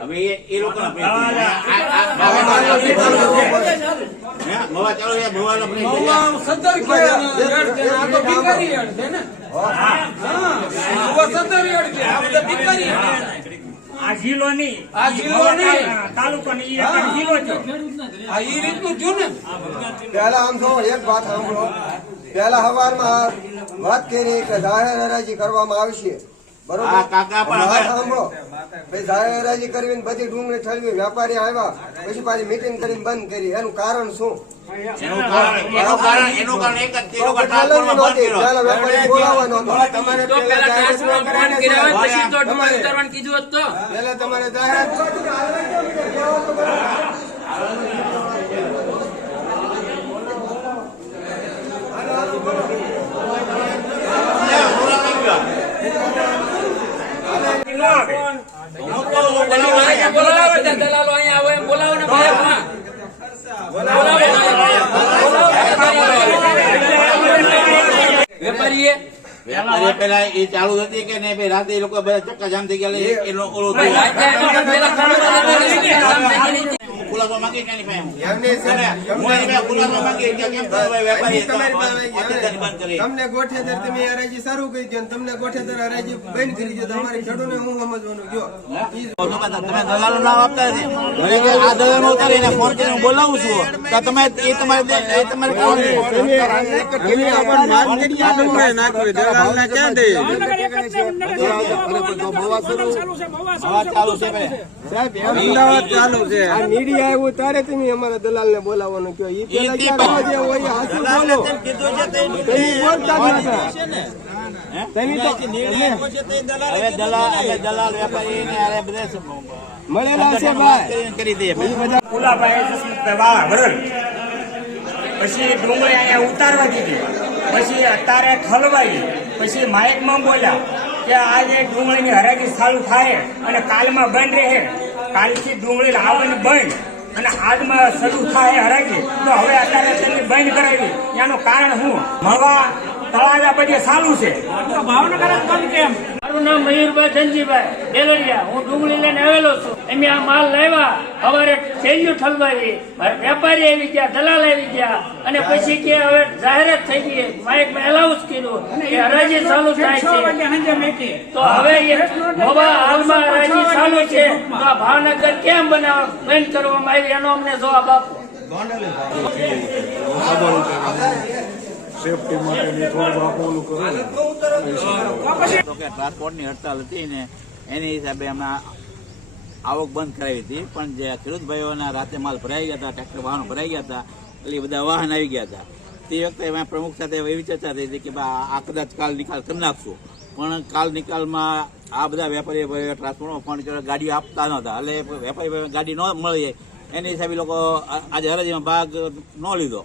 હવે એ લોકો મવા ચાલો આ જિલ્લો નહીં તાલુકો નહીં જિલ્લો છે આ એ રીતનું થયું ને પેલા આમ તો એક વાત સાંભળો પેલા હવારમાં વાત કરી કે જાહેર હરાજી કરવામાં આવશે બરોબર સાંભળો ભાઈ જાહેર હરાજી કરીને બધી ડુંગળી ઠલવી વેપારી આવ્યા પછી પાછી મીટિંગ કરીને બંધ કરી એનું કારણ શું તમારે જાહેર દલાલો અહીંયા આવે બોલાવો ને વેપારીએ પેલા એ ચાલુ હતી કે નહીં રાતે એ લોકો બધા ચક્કા જામ થઈ ગયા એનો ઓળો ખુલાસો માંગી કે તમને ગોઠેદાર તમે હરાજી શરૂ કરી દો તમને ગોઠેદાર હરાજી બંધ કરી દો તમારી ખેડૂતને હું સમજવાનું ગયો તમે દલાલો નામ આપતા નથી આ દલાલ ઉતારીને ફોન કરીને બોલાવું છું તો તમે એ તમારે ચાલુ છે મીડિયા આવ્યું ત્યારે તમે અમારા દલાલ ને બોલાવવાનું કહો એ પેલા જે હોય હાસુ બોલો દલાલ વેપારી મળેલા છે ભાઈ કરી દે પછી ડુંગળી અહીંયા ઉતારવા દીધી પછી અત્યારે ઠલવાઈ પછી માઇકમાં બોલ્યા કે આજે ડુંગળીની હરાજી ચાલુ થાય અને કાલમાં બંધ રહે કાલથી ડુંગળી લાવવાની બંધ અને આજમાં શરૂ થાય હરાજી તો હવે અત્યારે તેની બંધ કરાવી એનું કારણ શું મવા તળાજા પછી ચાલુ છે ભાવનગર બંધ કેમ મારું નામ મયુરભાઈ ધનજીભાઈ ડેલરિયા હું ડુંગળી લઈને આવેલો છું એમ આ માલ લાવ્યા સવારે થેલીઓ ઠલવાવી વેપારી આવી ગયા દલાલ આવી ગયા અને પછી કે હવે જાહેરાત થઈ ગઈ માઇકમાં એલાઉન્સ કર્યું કે હરાજી ચાલુ થાય છે તો હવે મોવા હાલમાં હરાજી ચાલુ છે તો આ ભાવનગર કેમ બંધ કરવામાં આવી એનો અમને જવાબ આપો ટ્રાન્સપોર્ટની હડતાલ હતી ને એની હિસાબે અમે આવક બંધ કરાવી હતી પણ જે ખેડૂત ભાઈઓના રાતે માલ ભરાઈ ગયા હતા ટ્રેક્ટર વાહનો ભરાઈ ગયા હતા એટલે બધા વાહન આવી ગયા હતા તે વખતે અમે પ્રમુખ સાથે એવી ચર્ચા થઈ હતી કે આ કદાચ કાલ નિકાલ કરી નાખશું પણ કાલ નિકાલમાં આ બધા વેપારી ભાઈઓ ટ્રાન્સપોર્ટમાં ફોન કર્યો ગાડીઓ આપતા નહોતા એટલે વેપારી ભાઈઓ ગાડી ન મળી એની હિસાબે લોકો આજે હરાજીમાં ભાગ ન લીધો